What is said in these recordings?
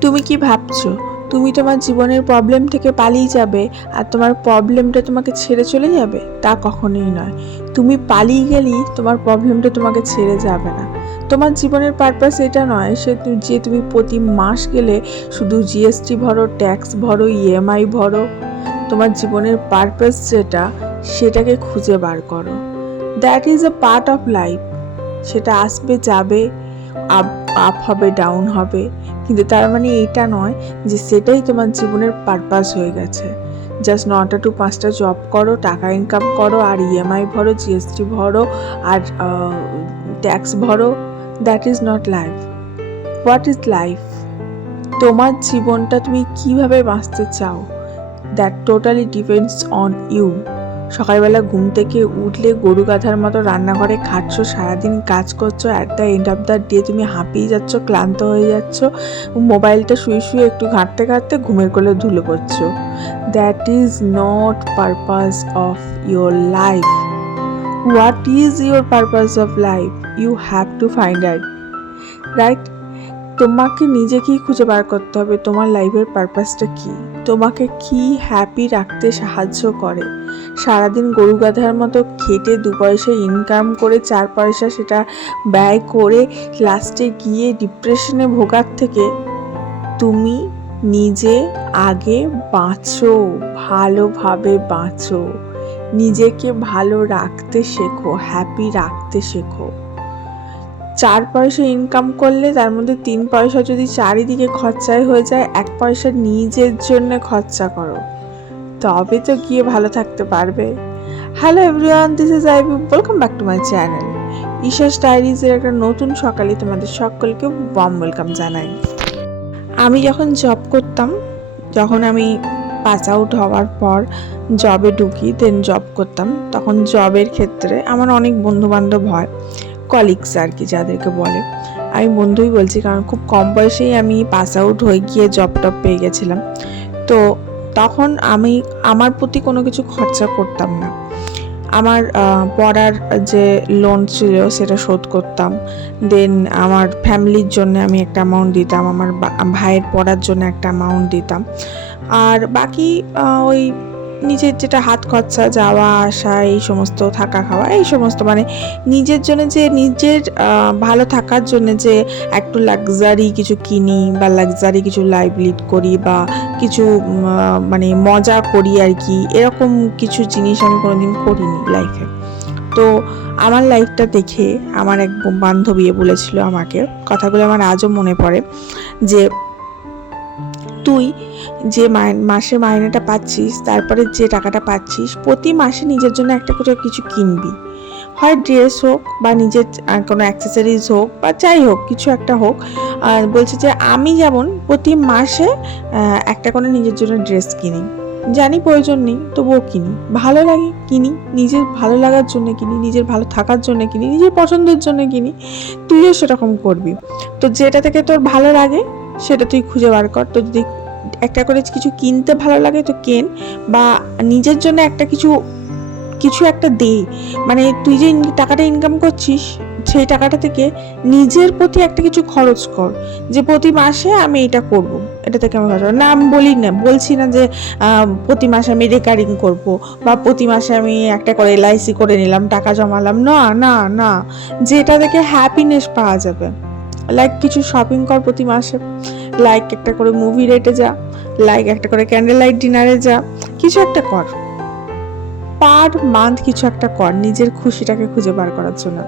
তুমি কি ভাবছ? তুমি তোমার জীবনের প্রবলেম থেকে পালিয়ে যাবে আর তোমার প্রবলেমটা তোমাকে ছেড়ে চলে যাবে? তা কখনোই নয়। তুমি পালিয়ে গেলেই তোমার প্রবলেমটা তোমাকে ছেড়ে যাবে না। তোমার জীবনের পারপাস এটা নয় সে যে তুমি প্রতি মাস গেলে শুধু জিএসটি ভরো ট্যাক্স ভরো ইএমআই ভরো। তোমার জীবনের পারপাস যেটা, সেটাকে খুঁজে বার করো। That is a part of life সেটা আসবে, যাবে আপ আপ হবে ডাউন হবে। কিন্তু তার মানে এইটা নয় যে সেটাই তোমার জীবনের পারপাস হয়ে গেছে। জাস্ট নটা টু পাঁচটা জব করো, টাকা ইনকাম করো, আর ইএমআই ভরো জিএসটি ভরো, আর tax ভরো। That is not life what is life তোমার জীবনটা তুমি কীভাবে বাঁচতে চাও? That totally depends on you সকালবেলা ঘুম থেকে উঠলে গরু গাধার মতো রান্নাঘরে খাচ্ছ, সারাদিন কাজ করছ at the end of the day তুমি হাঁপিয়ে যাচ্ছ, ক্লান্ত হয়ে যাচ্ছ, মোবাইলটা শুয়ে শুয়ে একটু ঘাঁটতে ঘাঁটতে ঘুমের কোলে ধুলে পড়ছো that is not purpose of your life what is your purpose of life you have to find out right তোমাকে নিজেকেই খুঁজে বার করতে হবে, তোমার লাইফের পারপাসটা কী? তোমাকে কি হ্যাপি রাখতে সাহায্য করে? সারাদিন গরু গাধার মতো খেটে দু পয়সা ইনকাম করে চার পয়সা সেটা ব্যয় করে লাস্টে গিয়ে ডিপ্রেশনে ভোগার থেকে তুমি নিজে আগে বাঁচো, ভালোভাবে বাঁচো। নিজেকে ভালো রাখতে শেখো হ্যাপি রাখতে শেখো। চার পয়সা ইনকাম করলে তার মধ্যে তিন পয়সা যদি চারিদিকে খরচায় হয়ে যায়, এক পয়সা নিজের জন্য খরচা করো। তবে তো গিয়ে ভালো থাকতে পারবে। Hello everyone this is I welcome back to my channel Isha ডায়েরিজের একটা নতুন সকালে তোমাদের সকলকে ওয়ার্ম ওয়েলকাম জানাই। আমি যখন জব করতাম, যখন আমি পাস আউট হওয়ার পর জবে ঢুকি দেন জব করতাম, তখন জবের ক্ষেত্রে আমার অনেক বন্ধু বান্ধব হয়। কলিগস আর কি যাদেরকে বলে। আমি বন্ধুই বলছি, কারণ খুব কম বয়সেই আমি পাস আউট হয়ে গিয়ে জব টব পেয়ে গেছিলাম। তো তখন আমি, আমার প্রতি কোনো কিছু খরচা করতাম না। আমার পড়ার যে লোন ছিল সেটা শোধ করতাম। দেন আমার ফ্যামিলির জন্য আমি একটা অ্যামাউন্ট দিতাম, আমার ভাইয়ের পড়ার জন্য একটা অ্যামাউন্ট দিতাম। আর বাকি ওই নিজের যেটা হাত খরচা, যাওয়া, আসা, এই সমস্ত থাকা, খাওয়া, এই সমস্ত মানে নিজের জন্য যে, নিজের ভালো থাকার জন্য যে একটু লাক্সারি কিছু কিনি বা লাক্সারি কিছু লাইভ লিড করি বা কিছু মানে মজা করি আর কি, এরকম কিছু জিনিস আমি কোনোদিন করিনি লাইফে তো আমার লাইফটা দেখে আমার এক বান্ধবী বলেছিল আমাকে, কথাগুলো আমার আজও মনে পড়ে, যে তুই যে মাসে মাইনেটা পাচ্ছিস, তারপরে যে টাকাটা পাচ্ছিস, প্রতি মাসে নিজের জন্য একটা করে কিছু কিনবি। হয় ড্রেস হোক বা নিজের কোনো অ্যাক্সেসরিজ হোক বা যাই হোক, কিছু একটা হোক। আর বলছে যে আমি যেমন প্রতি মাসে একটা করে নিজের জন্য ড্রেস কিনি। জানি প্রয়োজন নেই, তবুও কিনি। ভালো লাগে, কিনি। নিজের ভালো লাগার জন্য কিনি, নিজের ভালো থাকার জন্য কিনি, নিজের পছন্দের জন্য কিনি। তুইও সেরকম করবি। তো যেটা থেকে তোর ভালো লাগে সেটা তুই খুঁজে বার কর। তো যদি একটা করে কিছু কিনতে ভালো লাগে তো কেন বা নিজের জন্য একটা কিছু কিছু একটা দে। মানে তুই যে টাকাটা ইনকাম করছিস, সেই টাকাটা থেকে নিজের প্রতি একটা কিছু খরচ কর যে প্রতি মাসে আমি এটা করব। এটা থেকে আমি খরচ। না, আমি বলি না, বলছি না যে প্রতি মাসে আমি রেকারিং করব বা প্রতি মাসে আমি একটা করে এলআইসি করে নিলাম, টাকা জমালাম। না না না। যেটা থেকে হ্যাপিনেস পাওয়া যাবে। লাইক কিছু শপিং কর প্রতি মাসে। লাইক একটা করে মুভি রেটে যা। লাইক একটা করে ক্যান্ডেল লাইট ডিনারে যা। কিছু একটা কর। পার মান্থ কিছু একটা কর। নিজের খুশিটাকে খুঁজে বার করার জন্য।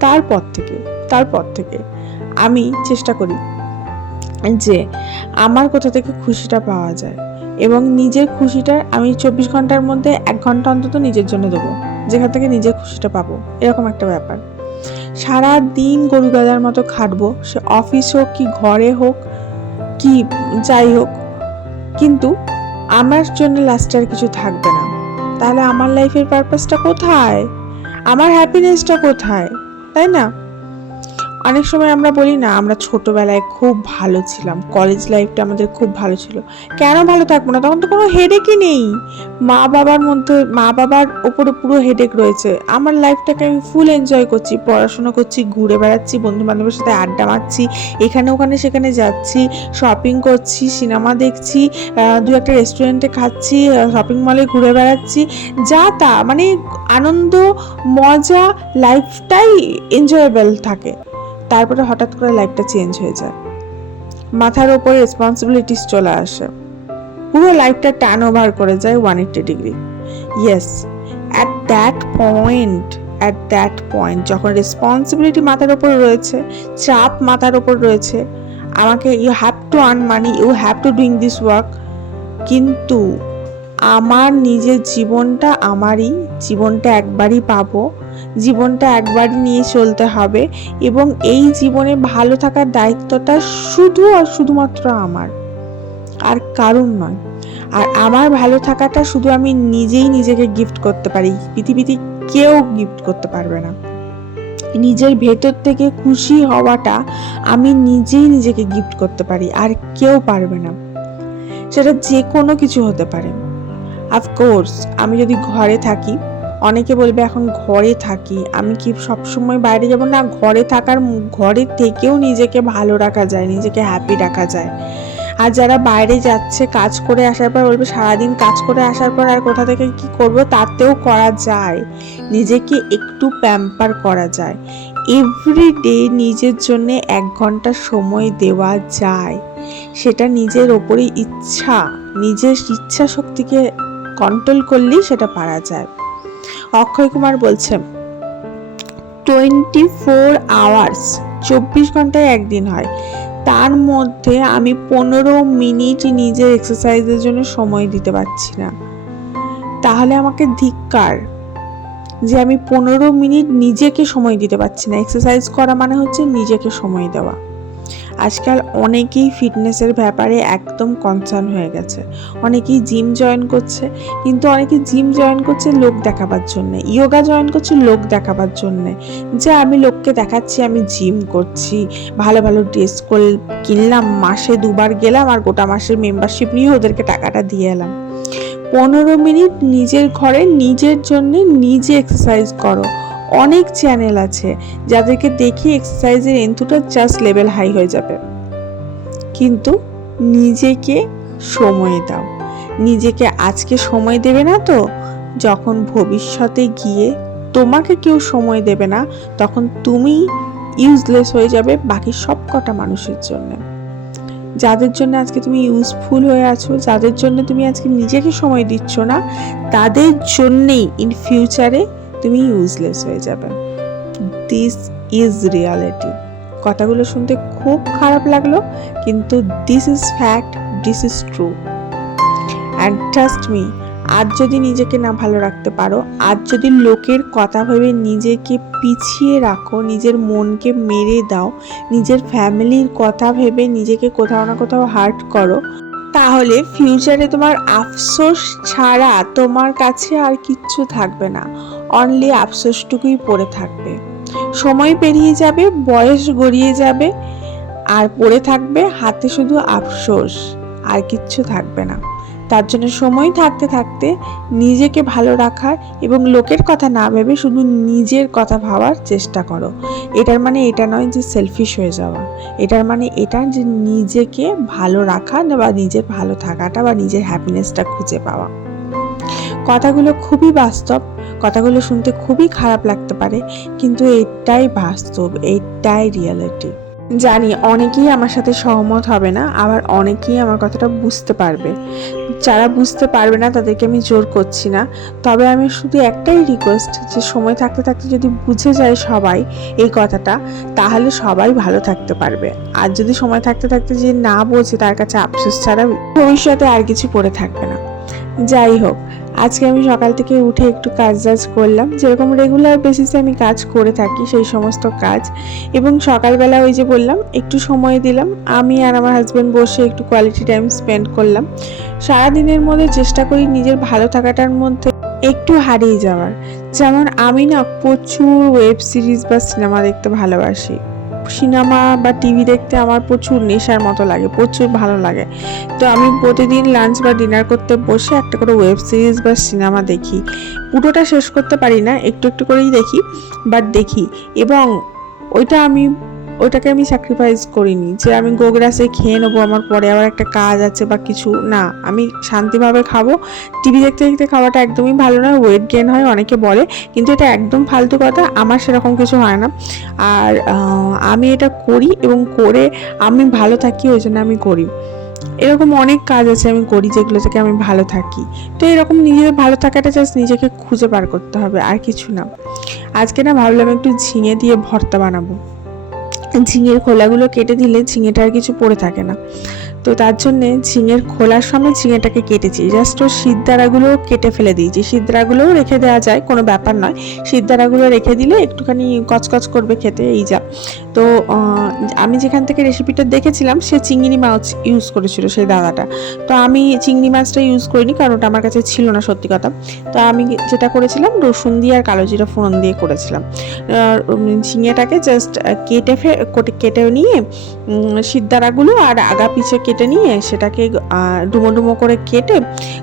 তারপর থেকে তারপর থেকে আমি চেষ্টা করি যে আমার কোথা থেকে খুশিটা পাওয়া যায়। এবং নিজের খুশিটা আমি চব্বিশ ঘণ্টার মধ্যে এক ঘণ্টা অন্তত নিজের জন্য দেবো। যেখান থেকে নিজের খুশিটা পাবো। এরকম একটা ব্যাপার। সারা দিন গরু গাদার মতো খাটবো। সে অফিস হোক কি ঘরে হোক, কি যাই হোক। কিন্তু আমার জন্য লাস্টে আর কিছু থাকবে না। তাহলে আমার লাইফের পারপাসটা কোথায়? আমার হ্যাপিনেসটা কোথায়? তাই না? অনেক সময় আমরা বলি না, আমরা ছোটবেলায় খুব ভালো ছিলাম। কলেজ লাইফটা আমাদের খুব ভালো ছিল। কেন ভালো থাকব না? তখন তো কোনো হেডেকই নেই। মা বাবার মধ্যে, মা বাবার ওপরে পুরো হেডেক রয়েছে। আমার লাইফটাকে আমি ফুল এনজয় করছি, পড়াশোনা করছি, ঘুরে বেড়াচ্ছি বন্ধু বান্ধবের সাথে আড্ডা মারছি, এখানে, ওখানে, সেখানে যাচ্ছি শপিং করছি সিনেমা দেখছি দু একটা রেস্টুরেন্টে খাচ্ছি শপিং মলে ঘুরে বেড়াচ্ছি, যা তা মানে আনন্দ, মজা লাইফটাই এনজয়েবল থাকে। তারপরে হঠাৎ করে লাইফটা চেঞ্জ হয়ে যায়। মাথার ওপর রেসপন্সিবিলিটিস চলে আসে। পুরো লাইফটা টার্ন ওভার করে যায় one eighty degree yes at that point at that point যখন রেসপন্সিবিলিটি মাথার ওপর রয়েছে, চাপ মাথার ওপর রয়েছে, আমাকে you have to earn money you have to doing this work কিন্তু আমার নিজের জীবনটা, আমারই জীবনটা একবারই পাবো জীবনটা একবারই নিয়ে চলতে হবে এবং এই জীবনে ভালো থাকার দায়িত্বটা শুধু আর শুধুমাত্র আমার। আর কারণ নয়। আর আমার ভালো থাকাটা শুধু আমি নিজেই নিজেকে গিফট করতে পারি। পৃথিবীতে কেউ গিফট করতে পারবে না। নিজের ভেতর থেকে খুশি হওয়াটা আমি নিজেই নিজেকে গিফট করতে পারি। আর কেউ পারবে না। সেটা যে কোনো কিছু হতে পারে। অফকোর্স আমি যদি ঘরে থাকি অনেকে বলবে, এখন ঘরে থাকি, আমি কি সবসময় বাইরে যাব? না, ঘরে থাকার ঘরে থেকেও নিজেকে ভালো রাখা যায়, নিজেকে হ্যাপি রাখা যায়। আর যারা বাইরে যাচ্ছে, কাজ করে আসার পর বলবে, সারাদিন কাজ করে আসার পর আর কোথা থেকে কি করব? তাতেও করা যায়। নিজেকে একটু প্যাম্পার করা যায়। এভরি ডে নিজের জন্য এক ঘণ্টা সময় দেওয়া যায়। সেটা নিজের ওপরে ইচ্ছা, নিজের ইচ্ছা শক্তিকে কন্ট্রোল করলেই সেটা পারা যায়। অক্ষয় কুমার বলছে টোয়েন্টি ফোর আওয়ার্স, চব্বিশ ঘন্টায় একদিন হয়। তার মধ্যে আমি পনেরো মিনিট নিজের এক্সারসাইজের জন্য সময় দিতে পারছি না। তাহলে আমাকে ধিক্কার যে আমি পনেরো মিনিট নিজেকে সময় দিতে পারছি না। এক্সারসাইজ করা মানে হচ্ছে নিজেকে সময় দেওয়া। আজকাল অনেকেই ফিটনেসের ব্যাপারে একদম কনসার্ন হয়ে গেছে। অনেকেই জিম জয়েন করছে, কিন্তু অনেকে জিম জয়েন করছে লোক দেখাবার জন্যে। ইয়োগা জয়েন করছে লোক দেখাবার জন্যে। যে আমি লোককে দেখাচ্ছি, আমি জিম করছি, ভালো ভালো ড্রেস করে কিনলাম, মাসে দুবার গেলাম আর গোটা মাসের মেম্বারশিপ নিয়ে ওদেরকে টাকাটা দিয়ে এলাম। পনেরো মিনিট নিজের ঘরে, নিজের জন্যে নিজে এক্সারসাইজ করো। অনেক চ্যানেল আছে যাদেরকে দেখে এক্সারসাইজের এন্থুটা জাস্ট লেভেল হাই হয়ে যাবে। কিন্তু নিজেকে সময় দাও। নিজেকে আজকে সময় দেবে না তো? যখন ভবিষ্যতে গিয়ে তোমাকে কেউ সময় দেবে না, তখন তুমি ইউজলেস হয়ে যাবে বাকি সব কটা মানুষের জন্য। যাদের জন্য আজকে তুমি ইউজফুল হয়ে আছো, যাদের জন্য তুমি আজকে নিজেকে সময় দিচ্ছ না, তাদের জন্যেই ইন ফিউচারে তুমি ইউজলেস হয়ে যাবে। দিস ইজ রিয়ালিটি কথাগুলো শুনতে খুব খারাপ লাগল, কিন্তু this is fact this is true and trust me আজ যদি নিজেকে না ভালো রাখতে পারো, আজ যদি লোকের কথা ভেবে নিজেকে পিছিয়ে রাখো, নিজের মনকে মেরে দাও, নিজের ফ্যামিলির কথা ভেবে নিজেকে কোথাও না কোথাও হার্ট করো, তাহলে ফিউচারে তোমার আফসোস ছাড়া তোমার কাছে আর কিচ্ছু থাকবে না। অনলি আফসোসটুকুই পড়ে থাকবে। সময় পেরিয়ে যাবে, বয়স গড়িয়ে যাবে, আর পড়ে থাকবে হাতে শুধু আফসোস, আর কিচ্ছু থাকবে না। তার জন্য সময় থাকতে থাকতে নিজেকে ভালো রাখার এবং লোকের কথা না ভেবে শুধু নিজের কথা ভাবার চেষ্টা করো। এটার মানে এটা নয় যে সেলফিশ হয়ে যাওয়া। এটার মানে এটা যে নিজেকে ভালো রাখা বা নিজের ভালো থাকাটা বা নিজের হ্যাপিনেসটা খুঁজে পাওয়া। কথাগুলো খুবই বাস্তব, কথাগুলো শুনতে খুবই খারাপ লাগতে পারে, কিন্তু এটাই বাস্তব এটাই রিয়ালিটি জানি অনেকেই আমার সাথে সহমত হবে না, আবার অনেকেই আমার কথাটা বুঝতে পারবে। যারা বুঝতে পারবে না, তাদেরকে আমি জোর করছি না। তবে আমি শুধু একটাই রিকোয়েস্ট যে সময় থাকতে থাকতে যদি বুঝে যায় সবাই এই কথাটা, তাহলে সবাই ভালো থাকতে পারবে। আর যদি সময় থাকতে থাকতে যে না বোঝে তার কাছে আফসোস ছাড়া ভবিষ্যতে আর কিছু পড়ে থাকবে না। যাই হোক আজকে আমি সকাল থেকে উঠে একটু কাজ টাজ করলাম। যেরকম রেগুলার বেসিসে আমি কাজ করে থাকি সেই সমস্ত কাজ। এবং সকালবেলা ওই যে বললাম, একটু সময় দিলাম। আমি আর আমার হাজব্যান্ড বসে একটু কোয়ালিটি টাইম স্পেন্ড করলাম। সারাদিনের মধ্যে চেষ্টা করি নিজের ভালো থাকাটার মধ্যে একটু হারিয়ে যাওয়ার। যেমন আমি না প্রচুর ওয়েব সিরিজ বা সিনেমা দেখতে ভালোবাসি। সিনেমা বা টিভি দেখতে আমার প্রচুর নেশার মতো লাগে, প্রচুর ভালো লাগে। তো আমি প্রতিদিন লাঞ্চ বা ডিনার করতে বসে একটা করে ওয়েব সিরিজ বা সিনেমা দেখি। পুরোটা শেষ করতে পারি না, একটু একটু করেই দেখি বাট দেখি। এবং ওইটা আমি ওইটাকে আমি স্যাক্রিফাইস করিনি যে আমি গোগ্রাসে খেয়ে নেব, আমার পরে আবার একটা কাজ আছে বা কিছু, না। আমি শান্তিভাবে খাব। টিভি দেখতে দেখতে খাওয়াটা একদমই ভালো নয় ওয়েট গেন হয় অনেকে বলে, কিন্তু এটা একদম ফালতু কথা, আমার সেরকম কিছু হয় না। আর আমি এটা করি এবং করে আমি ভালো থাকি, ওই জন্য আমি করি এরকম অনেক কাজ আছে আমি করি যেগুলো থেকে আমি ভালো থাকি। তো এরকম নিজের ভালো থাকাটা জাস্ট নিজেকে খুঁজে বার করতে হবে, আর কিছু না। আজকে না ভাবলাম একটু ঝিঙে দিয়ে ভর্তা বানাবো। ঝিঙের খোলাগুলো কেটে দিলে ঝিঙেটা আর কিছু পড়ে থাকে না। তো তার জন্যে ঝিঙের খোলার সময় ঝিঙেটাকে কেটেছি। জাস্ট ওর সিদ্ধারাগুলো কেটে ফেলে দিয়েছি। সিদ্ধারাগুলোও রেখে দেওয়া যায়, কোনো ব্যাপার নয়। সিদ্ধারাগুলো রেখে দিলে একটুখানি কচকচ করবে খেতে, এই যা। তো আমি যেখান থেকে রেসিপিটা দেখেছিলাম, সে চিংড়ি মাছ ইউজ করেছিল সেই দাদাটা। তো আমি চিংড়ি মাছটা ইউজ করিনি, কারণ ওটা আমার কাছে ছিল না, সত্যি কথা। তো আমি যেটা করেছিলাম, রসুন দিয়ে আর কালো জিরা ফোড়ন দিয়ে করেছিলাম। ঝিঙেটাকে জাস্ট কেটে ফে, কোটে- নিয়ে সিদ্ধারাগুলো আর আগা পিছে কেটে নিয়ে সেটাকে ডুমো ডুমো করে কেটে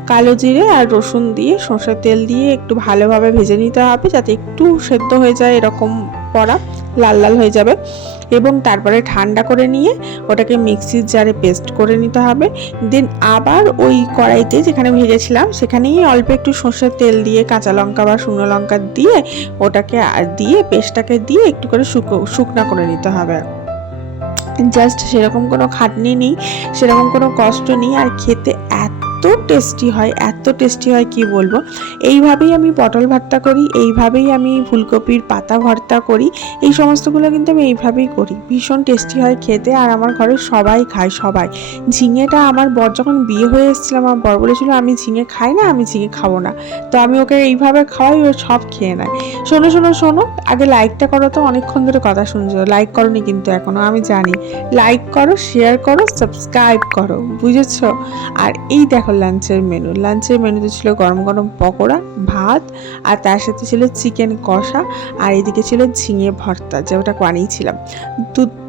কালো জিরে আর রসুন দিয়ে সর্ষের তেল দিয়ে একটু ভালোভাবে ভেজে নিতে হবে, যাতে একটু সেদ্ধ হয়ে যায় এরকম পড়া। লাল লাল হয়ে যাবে এবং তারপরে ঠান্ডা করে নিয়ে ওটাকে মিক্সির জারে পেস্ট করে নিতে হবে। দেন আবার ওই কড়াইতে যেখানে ভেজেছিলাম সেখানেই অল্প একটু সর্ষের তেল দিয়ে, কাঁচা লঙ্কা বা শুকনো লঙ্কা দিয়ে ওটাকে দিয়ে পেস্টটাকে দিয়ে একটু করে শুকো, শুকনা করে নিতে হবে। জাস্ট সেরকম কোনো খাটনি নেই, সেরকম কোনো কষ্ট নেই। আর খেতে এত টেস্টি হয়, এত টেস্টি হয়, কি বলব? এইভাবেই আমি পটল ভর্তা করি, এইভাবেই আমি ফুলকপির পাতা ভর্তা করি, এই সমস্তগুলো কিন্তু আমি এইভাবেই করি। ভীষণ টেস্টি হয় খেতে আর আমার ঘরে সবাই খায়, সবাই। ঝিঙেটা আমার বর যখন বিয়ে হয়ে এসেছিল, আমার বর বলেছিল, আমি ঝিঙে খাই না, আমি ঝিঙে খাব না। তো আমি ওকে এইভাবে খাওয়াই, ও সব খেয়ে নেয়। শোনো শোনো শোনো, আগে লাইকটা করো তো, অনেকক্ষণ ধরে কথা শুনছো লাইক করনি কিন্তু এখনও, আমি জানি। লাইক করো শেয়ার করো সাবস্ক্রাইব করো, বুঝেছ? আর এই দেখো লাঞ্চের মেনু লাঞ্চের মেনুতে ছিল গরম গরম পকোড়া, ভাত, আর তার সাথে ছিল চিকেন কষা, আর এদিকে ছিল ঝিঙে ভর্তা যে যেটা বানিয়েছিলাম।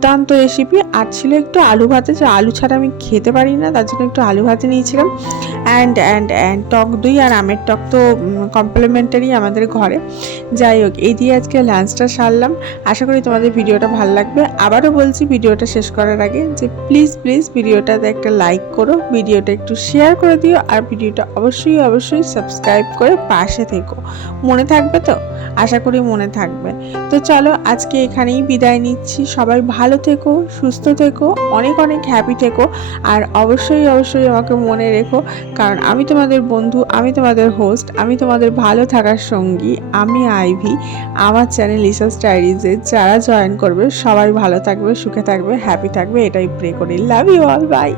দুর্দান্ত রেসিপি আর ছিল একটু আলু ভাতে যে আলু ছাড়া আমি খেতে পারি না, তার জন্য একটু আলু ভাতে নিয়েছিলাম। অ্যান্ড অ্যান্ড অ্যান্ড টক দই আর আমের টক তো কমপ্লিমেন্টারি আমাদের ঘরে। যাই হোক, এই দিয়ে আজকে লাঞ্চটা সারলাম। আশা করি তোমাদের ভিডিওটা ভালো লাগবে। আবারও বলছি, ভিডিওটা শেষ করার আগে যে প্লিজ প্লিজ ভিডিওটাতে একটা লাইক করো, ভিডিওটা একটু শেয়ার করে দিও, আর ভিডিওটা অবশ্যই অবশ্যই সাবস্ক্রাইব করে পাশে থেকো। মনে থাকবে তো? আশা করি মনে থাকবে। তো চলো, আজকে এখানেই বিদায় নিচ্ছি। সবাই ভালো থেকো, সুস্থ থেকো, অনেক অনেক হ্যাপি থেকো। আর অবশ্যই অবশ্যই আমাকে মনে রেখো, কারণ আমি তোমাদের বন্ধু, আমি তোমাদের হোস্ট আমি তোমাদের ভালো থাকার সঙ্গী, আমি আইভি আমার চ্যানেল ইসাস ডায়েরিজে যারা জয়েন করবে, সবাই ভালো থাকবে, সুখে থাকবে হ্যাপি থাকবে, এটাই প্রে করি। Love you all by